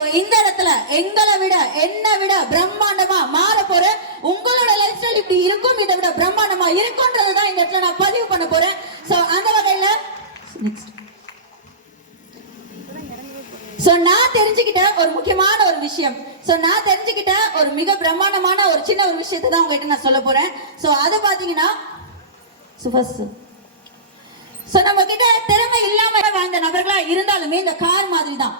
இந்த இடத்துல எங்களை விட என்னை விட பிரம்மாண்டமா மாற போற உங்களோட லைஃப் ஸ்டைல் இப்படி இருக்கும், இதை விட பிரம்மாண்டமா இருக்கும்ன்றதுதான் இந்த இடத்துல நான் பதிவு பண்ண போறேன். சோ அந்த வகையில நான் தெரிஞ்சுக்கிட்ட ஒரு முக்கியமான ஒரு விஷயம், நான் தெரிஞ்சுக்கிட்ட ஒரு மிக பிரம்மாண்டமான ஒரு சின்ன ஒரு விஷயத்தை தான் உங்ககிட்ட நான் சொல்ல போறேன். சோ அது பாத்தீங்கன்னா நம்ம கிட்ட திறமை இல்லாம வாழ்ந்த நபர்களா இருந்தாலுமே இந்த கார் மாதிரி தான்,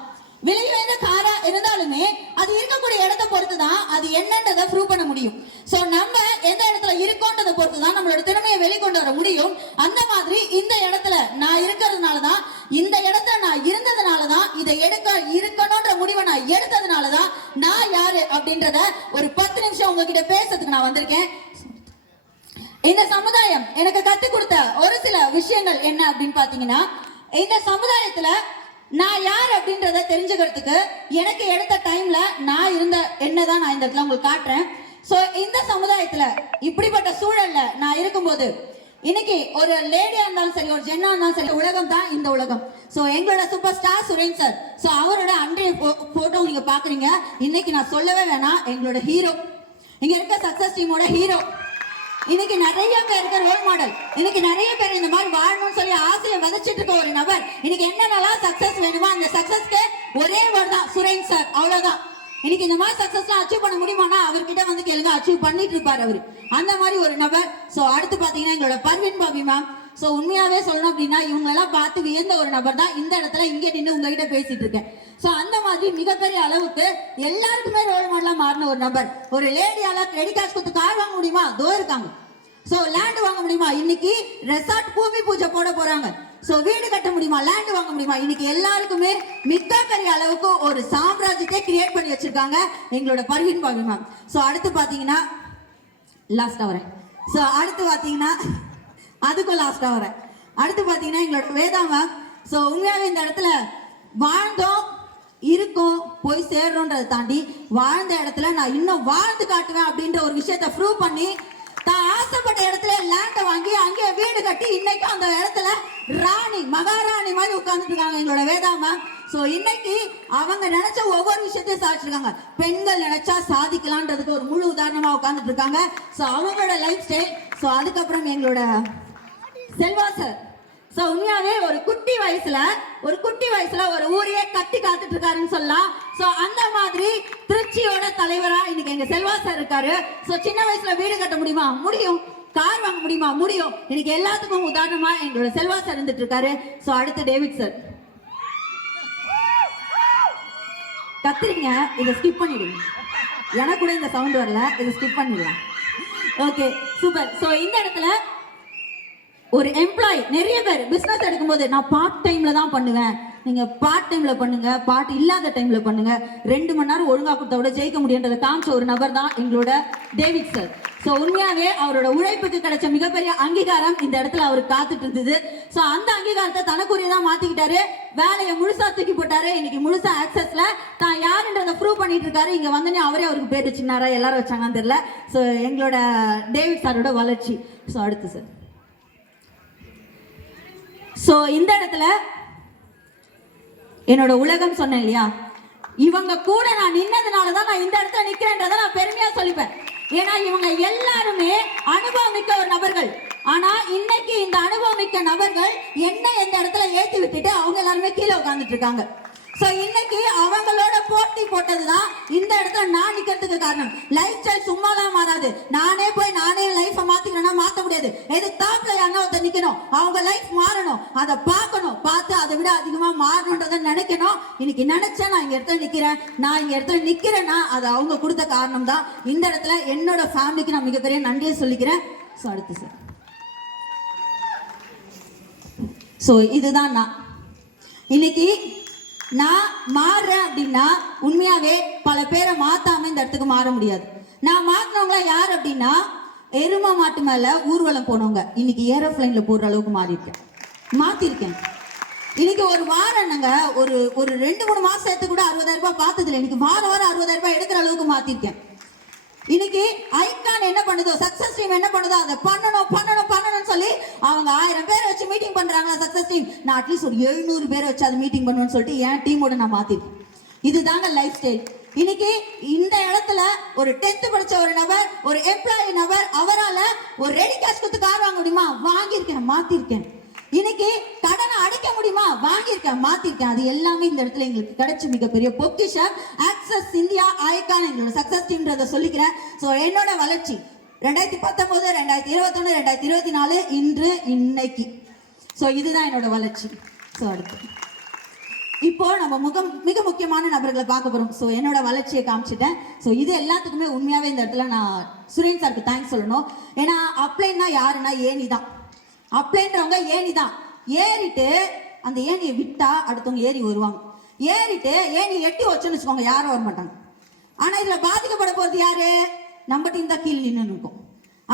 விலை உயர்ந்த காரா இருந்தாலுமே அது இருக்கக்கூடிய இடத்தை பொறுத்து தான் அது என்னன்றதை ப்ரூவ் பண்ண முடியும். சோ நம்ம எந்த இடத்துல இருக்கோன்றதை பொறுத்து தான் நம்மளோட திறமையை வெளிக்கொண்டு வர முடியும். அந்த மாதிரி இந்த இடத்துல நான் இருக்கிறதுனால தான், இந்த இடத்துல நான் இருந்ததுனால தான், இதை இருக்கணும்ன்ற முடிவை நான் எடுத்ததுனால தான் நான் யாரு அப்படின்றத ஒரு 10 நிமிஷம் உங்ககிட்ட பேசுறதுக்கு நான் வந்திருக்கேன். இந்த சமுதாயம் எனக்கு கத்துக் கொடுத்த ஒரு சில விஷயங்கள் என்ன அப்படின்னு பாத்தீங்கன்னா, இந்த சமுதாயத்துல நான் யார் அப்படின்றத தெரிஞ்சுக்கிறதுக்கு எனக்கு எடுத்த டைம்ல நான் இருந்த என்னதான் நான் இந்த இடத்துல உங்களுக்கு காட்டுறேன். சோ இந்த சமுதாயத்துல இப்படிப்பட்ட சூழல்ல நான் இருக்கும்போது இன்னைக்கு ஒரு லேடியா இருந்தாலும் சரி, ஒரு ஜென்னா இருந்தாலும் சரி, உலகம் தான் இந்த உலகம். சோ எங்களோட super star Suren sir, so அவரோட அன்றைய போட்டோ நீங்க பாக்குறீங்க. இன்னைக்கு நான் சொல்லவே வேணாம், எங்களோட ஹீரோ, இங்க இருக்க சக்சஸ் டீமோட ஹீரோ. இன்னைக்கு நிறைய பேருக்கு ரோல் மாடல், இன்னைக்கு நிறைய பேர் இந்த மாதிரி வாழணும்னு சொல்லி ஆசையை விதைச்சிட்டு இருக்க ஒரு நபர். இன்னைக்கு என்னென்னலாம் சக்சஸ் வேணுமோ அந்த சக்சஸ்க்கு ஒரே வேர்ட் தான், சுரேன் சார், அவ்வளவுதான். இன்னைக்கு இந்த மாதிரி சக்சஸ்லாம் அச்சீவ் பண்ண முடியுமானா அவர்கிட்ட வந்து கேளுங்க, அச்சீவ் பண்ணிட்டு இருப்பாரு அவரு, அந்த மாதிரி ஒரு நபர். சோ அடுத்து பாத்தீங்கன்னா எங்களோட பர்வீன் பாபி மேம். சோ உண்மையாவே சொல்லணும் அப்படின்னா இவங்களெல்லாம் பார்த்து வியந்த ஒரு நபர் தான் இந்த இடத்துல இங்கே நின்று உங்ககிட்ட பேசிட்டு இருக்கேன். சோ அந்த மாதிரி மிகப்பெரிய அளவுக்கு எல்லாருக்குமே ரோல் மாடலா மாறின ஒரு நபர். ஒரு லேடியால கிரெடிட் கார்டு கொடுத்து கார் வாங்க முடியுமா? தோ இருக்காங்க. சோ லேண்ட் வாங்க முடியுமா? இன்னைக்கு ரெசார்ட் பூமி பூஜை போட போறாங்க. சோ வீடு கட்ட முடியுமா? லேண்ட் வாங்க முடியுமா? இன்னைக்கு எல்லாருக்குமே மிக பெரிய அளவுக்கு ஒரு சாம்ராஜ்யத்தை கிரியேட் பண்ணி வச்சிருக்காங்க எங்களோட பர்வீன் பாபி மேம். சோ அடுத்து பாத்தீங்கன்னா லாஸ்டா வரேன். சோ அடுத்து பாத்தீங்கன்னா அதுக்கும் லாஸ்டா வரேன். அடுத்து பாத்தீங்கன்னா எங்களோட வேதா மேம். சோ உண்மையாவே இந்த இடத்துல வாழ்ந்தோம், இருக்கும், போய் சேர்றோன்றதை தாண்டி வாழ்ந்த இடத்துல நான் இன்னும் வாழ்ந்து காட்டுவேன் அப்படின்ற ஒரு விஷயத்தை ப்ரூவ் பண்ணி தான் ஆசைப்பட்ட இடத்துல லேண்டை வாங்கி அங்கே வீடு கட்டி இன்னைக்கு அந்த இடத்துல ராணி, மகாராணி மாதிரி உட்கார்ந்துட்டு இருக்காங்க எங்களோட வேதா மேம். சோ இன்னைக்கு அவங்க நினைச்ச ஒவ்வொரு விஷயத்தையும் சாதிச்சிருக்காங்க. பெண்கள் நினைச்சா சாதிக்கலான்றதுக்கு ஒரு முழு உதாரணமா உட்கார்ந்துட்டு இருக்காங்க. சோ அவங்களோட லைஃப் ஸ்டைல். சோ அதுக்கப்புறம் எங்களோட செல்வா சார். சோ உண்மையாவே ஒரு குட்டி வயசுல ஒரு ஊரையே கட்டி காத்துட்டு இருக்காருன்னு சொல்லலாம். சோ அந்த மாதிரி திருச்சியோட தலைவரா இன்னைக்கு எங்க செல்வா சார் இருக்காரு. சோ சின்ன வயசுல வீடு கட்ட முடியுமா? முடியும். கார் வாங்க முடியுமா? முடியும். இன்னைக்கு எல்லாத்துக்கும் உதாரணமா எங்களோட செல்வா சார் இருந்துட்டு இருக்காரு. சோ அடுத்து டேவிட் சார். கத்துறீங்க, இதை ஸ்கிப் பண்ணிடுங்க. எனக்கு கூட இந்த சவுண்ட் வரல, இதை ஸ்கிப் பண்ணிடலாம். Okay super. சோ இந்த இடத்துல ஒரு எம்ப்ளாயி, நிறைய பேர் பிசினஸ் எடுக்கும்போது நான் பார்ட் டைம்ல தான் பண்ணுவேன், நீங்க பார்ட் டைம்ல பண்ணுங்க, பார்ட் இல்லாத டைம்ல பண்ணுங்க, 2 மணி நேரம் ஒழுங்கா கொடுத்தா விட ஜெயிக்க முடியுன்றதை காமிச்ச ஒரு நபர் தான் எங்களோட டேவிட் சார். சோ உண்மையாவே அவரோட உழைப்புக்கு கிடைச்ச மிகப்பெரிய அங்கீகாரம் இந்த இடத்துல அவருக்கு காத்துட்டு இருந்தது. சோ அந்த அங்கீகாரத்தை தனக்குரியதான் மாத்திக்கிட்டாரு, வேலையை முழுசா தூக்கி போட்டாரு. இன்னைக்கு முழுசா ஆக்சஸ்ல தான் யாருன்றதை ப்ரூவ் பண்ணிட்டு இருக்காரு. இங்க வந்தனே அவரே அவருக்கு பேர் வச்சுனாரா, எல்லாரும் வச்சாங்கன்னு தெரியல. சோ எங்களோட டேவிட் சாரோட வளர்ச்சி. சோ அடுத்து சார். சோ இந்த இடத்துல என்னோட உலகம் சொன்னேன் இல்லையா, இவங்க கூட நான் நின்னதுனாலதான் நான் இந்த இடத்துல நிக்கிறேன்றதை நான் பெருமையா சொல்லிப்பேன். ஏன்னா இவங்க எல்லாருமே அனுபவமிக்க ஒரு நபர்கள். ஆனா இன்னைக்கு இந்த அனுபவமிக்க நபர்கள் என்ன இந்த இடத்துல ஏத்தி விட்டுட்டு அவங்க எல்லாருமே கீழே உட்கார்ந்துட்டு இருக்காங்க. சோ இன்னைக்கு அவங்களோட போட்டி போட்டதுதான் இந்த இடத்துல நான் நிக்கிறதுக்கு காரணம். லைஃப் ஸ்டைல் சும்மாதான் மாறாது. நானே போய் நானே லைஃபை மாத்திக்கிறேன்னா மாத்த முடியாது. எது தாப்புல யாருன்னா ஒருத்தர் நிக்கணும், அவங்க லைஃப் மாறணும், அதை பார்க்கணும், பார்த்து அதை விட அதிகமா மாறணுன்றத நினைக்கணும். இன்னைக்கு நினைச்சேன் நான் இங்க இடத்துல நிக்கிறேன். நான் இங்க இடத்துல நிக்கிறேன்னா அது அவங்க கொடுத்த காரணம் தான். இந்த இடத்துல என்னோட ஃபேமிலிக்கு நான் மிகப்பெரிய நன்றியை சொல்லிக்கிறேன். சோ அடுத்து சார். சோ இதுதான் நான் இன்னைக்கு நான் மாறுறேன் அப்படின்னா உண்மையாவே பல பேரை மாத்தாம இந்த இடத்துக்கு மாற முடியாது. நான் மாத்தினவங்கள யார் அப்படின்னா எருமை மாட்டு மேல ஊர்வலம் போனவங்க இன்னைக்கு ஏரோப்ளைன்ல போடுற அளவுக்கு மாத்திருக்கேன். இன்னைக்கு ஒரு வாரம் என்னங்க, ஒரு 2-3 மாசம் சேர்த்து கூட 60,000 ரூபாய் பார்த்தது இல்லை. இன்னைக்கு வாரம் 60,000 ரூபாய் எடுக்கிற அளவுக்கு மாத்திருக்கேன். இன்னைக்கு ஐகான் என்ன பண்ணுதோ, சக்சஸ் டீம் என்ன பண்ணுதோ அதை பண்ணணும்னு சொல்லி அவங்க 1000 பேரை வச்சு மீட்டிங் பண்றாங்களா சக்சஸ் டீம், நான் அட்லீஸ்ட் ஒரு 700 பேரை வச்சு அதை மீட்டிங் பண்ணுவேன்னு சொல்லிட்டு என் டீமோட நான் மாத்திருக்கேன். இதுதாங்க லைஃப் ஸ்டைல். இன்னைக்கு இந்த இடத்துல ஒரு 10th படிச்ச ஒரு நபர், ஒரு எம்ப்ளாயி நபர், அவரால் ஒரு ரெடி கேஷ் கொடுத்து கார் வாங்க முடியுமா? வாங்கியிருக்கேன், மாத்திருக்கேன். இன்னைக்கு கடனை அடைக்க முடியுமா? வாங்கியிருக்கேன், மாத்திருக்கேன். அது எல்லாமே இந்த இடத்துல எங்களுக்கு கிடைச்ச மிகப்பெரிய பொக்கிஷம். ஆக்சஸ் இந்தியா ஐகான் எங்களோட சக்சஸ் டீம்ன்றதை சொல்லிக்கிறேன். ஸோ என்னோட வளர்ச்சி 2019, 2021, 2024, இன்று இன்னைக்கு. ஸோ இதுதான் என்னோட வளர்ச்சி. ஸோ அடுத்து இப்போ நம்ம மிக முக்கியமான நபர்களை பார்க்க போறோம். ஸோ என்னோட வளர்ச்சியை காமிச்சிட்டேன். ஸோ இது எல்லாத்துக்குமே உண்மையாவே இந்த இடத்துல நான் சுரேன் சாருக்கு தேங்க்ஸ் சொல்லணும். ஏன்னா அப்ளைன்னா யாருன்னா ஏணி தான். அப்ளைன்றவங்க ஏணி தான். ஏறிட்டு அந்த ஏணியை விட்டா அடுத்தவங்க ஏறி வருவாங்க. ஏறிட்டு ஏணி எட்டி வச்சோன்னு வச்சுக்கோங்க, யாரும் வர மாட்டாங்க. ஆனா இதுல பாதிக்கப்பட போறது யாரு? நம்ம டீம் தான் கீழே நின்று இருக்கும்.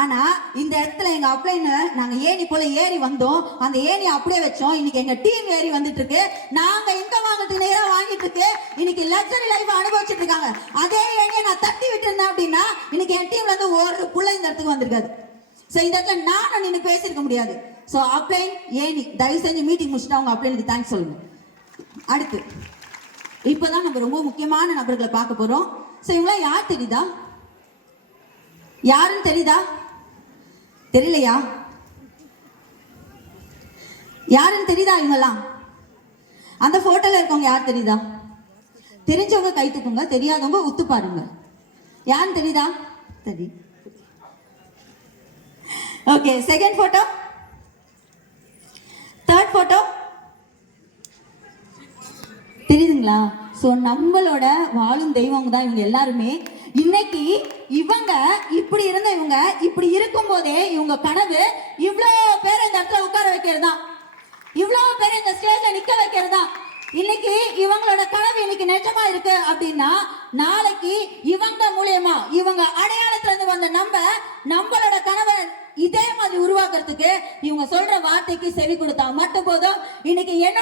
ஆனா இந்த இடத்துல எங்க அப்ளைன்னு நாங்க ஏணி போல ஏறி வந்தோம். அந்த ஏணி அப்படியே வச்சோம். இன்னைக்கு எங்க டீம் ஏறி வந்துட்டு இருக்கு. நாங்க இன்கம் வாங்குறதுக்கு நேரா வாங்கிட்டு இருக்கு. இன்னைக்கு லக்ஸரி லைஃப் அனுபவிச்சுட்டு இருக்காங்க. அதே ஏணியை நான் தட்டி விட்டு இருந்தேன் அப்படின்னா இன்னைக்கு என் டீம்ல இருந்து ஒரு புள்ள இந்த இடத்துக்கு வந்திருக்காது. ஸோ இந்த இடத்துல நானும் நின்று பேசியிருக்க முடியாது. ஸோ அப்ளைன் ஏணி தயவு செஞ்சு மீட்டிங் முடிச்சுட்டு அவங்க அப்ளைனுக்கு தேங்க்ஸ் சொல்லுங்க. அடுத்து இப்போதான் நம்ம ரொம்ப முக்கியமான நபர்களை பார்க்க போறோம். ஸோ இவங்களாம் யார் தெரியுதா? யாருன்னு தெரியுதா? தெரியலையா? யாருன்னு தெரியுதா? இவங்கெல்லாம் அந்த போட்டோல இருக்கவங்க யார் தெரியுதா? தெரிஞ்சவங்க கை தூக்குங்க, தெரியாதவங்க உத்து பாருங்க. யாருன்னு தெரியுதா? தெரியும். Okay, second photo, third photo தெரியுதுங்களா? ஸோ நம்மளோட வாழும் தெய்வங்க தான் இவங்க எல்லாருமே. இன்னைக்கு இவங்க இப்படி இருந்த இவங்க இப்படி இருக்கும் போதே இவங்க கனவு இவ்வளோ பேரை இந்த இடத்துல உட்கார வைக்கிறது தான், இவ்வளோ பேரை இந்த ஸ்டேஜ்ல நிக்க வைக்கிறது தான். இன்னைக்கு இவங்களோட கனவு இன்னைக்கு நிஜமா இருக்கு அப்படின்னா நாளைக்கு இவங்க மூலியமா இவங்க அடையாளத்துல இருந்து வந்த நம்மளோட கனவை இதே மாதிரி உருவாக்குறதுக்கு இவங்க சொல்ற வார்த்தைக்கு செவி கொடுத்தா மட்டும் போதும். இன்னைக்கு என்ன